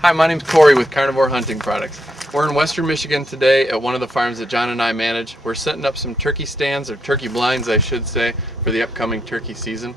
Hi, my name's Corey with Carnivore Hunting Products. We're in Western Michigan today at one of the farms that John and I manage. We're setting up some turkey stands, or turkey blinds I should say, for the upcoming turkey season.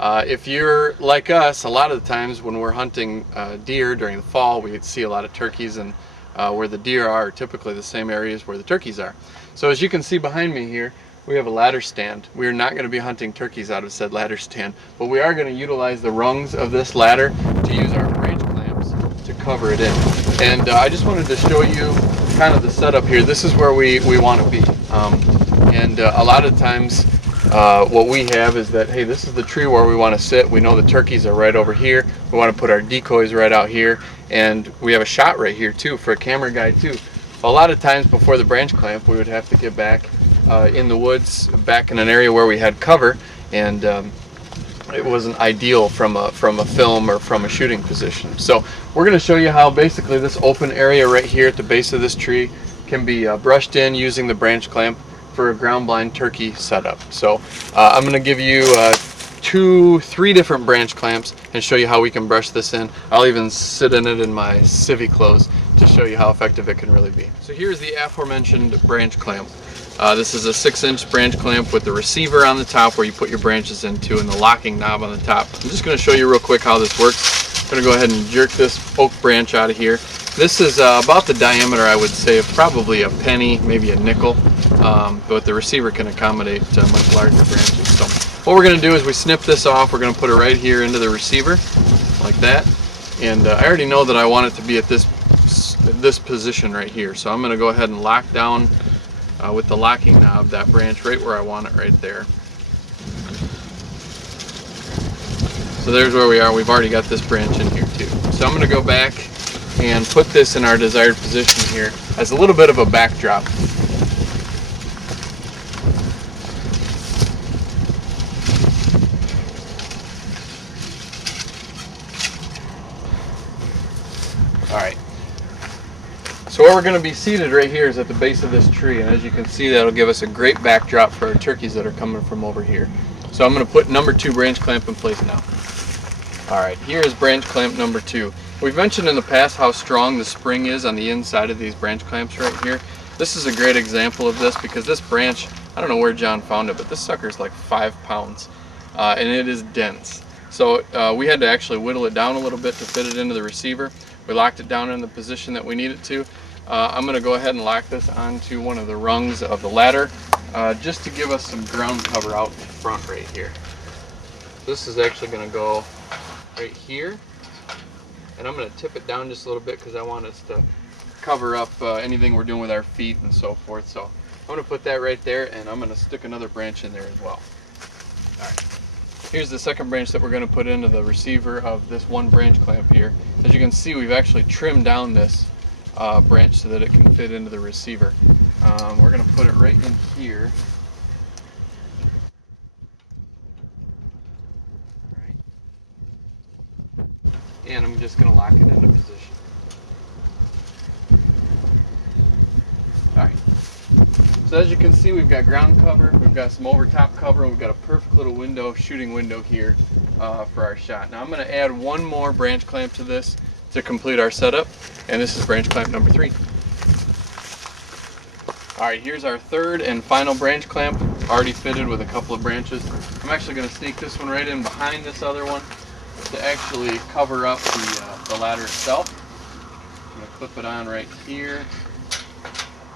If you're like us, a lot of the times when we're hunting deer during the fall, we see a lot of turkeys, and where the deer are typically the same areas where the turkeys are. So as you can see behind me here, we have a ladder stand. We're not going to be hunting turkeys out of said ladder stand, but we are going to utilize the rungs of this ladder to use our branch clamps to cover it in. And I just wanted to show you kind of the setup here. This is where we want to be. A lot of times what we have is that, hey, this is the tree where we want to sit. We know the turkeys are right over here. We want to put our decoys right out here. And we have a shot right here too for a camera guy too. A lot of times before the branch clamp, we would have to get back in the woods, back in an area where we had cover, and it wasn't ideal from a film or from a shooting position. So we're going to show you how basically this open area right here at the base of this tree can be brushed in using the branch clamp for a ground blind turkey setup. So I'm going to give you 3 different branch clamps and show you how we can brush this in. I'll even sit in it in my civvy clothes to show you how effective it can really be. So here's the aforementioned branch clamp. This is a 6-inch branch clamp with the receiver on the top where you put your branches into, and the locking knob on the top. I'm just going to show you real quick how this works. I'm going to go ahead and jerk this oak branch out of here. This is about the diameter, I would say, of probably a penny, maybe a nickel, but the receiver can accommodate much larger branches. So what we're going to do is we snip this off. We're going to put it right here into the receiver like that, and I already know that I want it to be at this position right here, so I'm going to go ahead and lock down with the locking knob that branch right where I want it, right there. So there's where we are. We've already got this branch in here too. So I'm going to go back and put this in our desired position here as a little bit of a backdrop. Alright, so where we're going to be seated right here is at the base of this tree, and as you can see, that'll give us a great backdrop for our turkeys that are coming from over here. So I'm going to put number 2 branch clamp in place now. Alright, here is branch clamp number 2. We've mentioned in the past how strong the spring is on the inside of these branch clamps right here. This is a great example of this because this branch, I don't know where John found it, but this sucker is like 5 pounds, and it is dense. So we had to actually whittle it down a little bit to fit it into the receiver. We locked it down in the position that we need it to. I'm going to go ahead and lock this onto one of the rungs of the ladder just to give us some ground cover out in front right here. This is actually going to go right here, and I'm going to tip it down just a little bit because I want us to cover up anything we're doing with our feet and so forth. So I'm going to put that right there, and I'm going to stick another branch in there as well. Alright, here's the second branch that we're going to put into the receiver of this one branch clamp here. As you can see, we've actually trimmed down this branch so that it can fit into the receiver. We're going to put it right in here. And I'm just going to lock it into position. Alright, so as you can see, we've got ground cover, we've got some over top cover, and we've got a perfect little window, shooting window here for our shot. Now I'm going to add one more branch clamp to this to complete our setup, and this is branch clamp number 3. Alright, here's our third and final branch clamp, already fitted with a couple of branches. I'm actually going to sneak this one right in behind this other one to actually cover up the ladder itself. I'm going to clip it on right here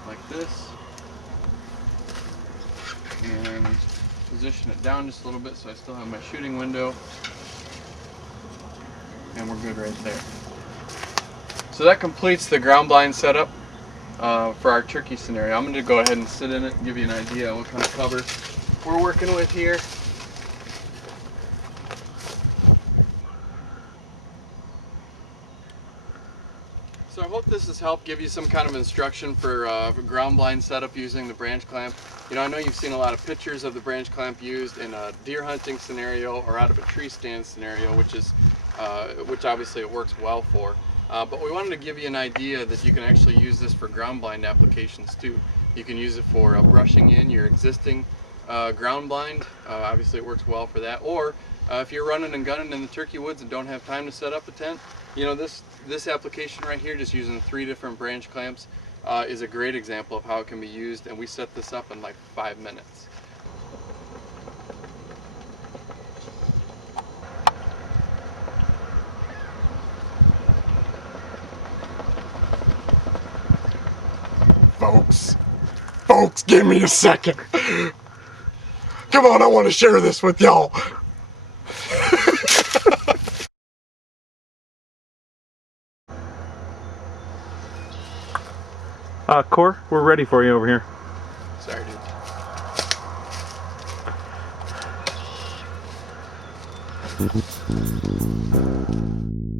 like this and position it down just a little bit so I still have my shooting window, and we're good right there. So that completes the ground blind setup for our turkey scenario. I'm going to go ahead and sit in it and give you an idea of what kind of cover we're working with here. So I hope this has helped give you some kind of instruction for a ground blind setup using the branch clamp. You know, I know you've seen a lot of pictures of the branch clamp used in a deer hunting scenario or out of a tree stand scenario, which obviously it works well for. But we wanted to give you an idea that you can actually use this for ground blind applications too. You can use it for brushing in your existing ground blind, obviously it works well for that. Or if you're running and gunning in the turkey woods and don't have time to set up a tent, you know, this application right here, just using 3 different branch clamps, is a great example of how it can be used, and we set this up in like 5 minutes. Folks, give me a second. Come on, I want to share this with y'all. Core, we're ready for you over here. Sorry, dude.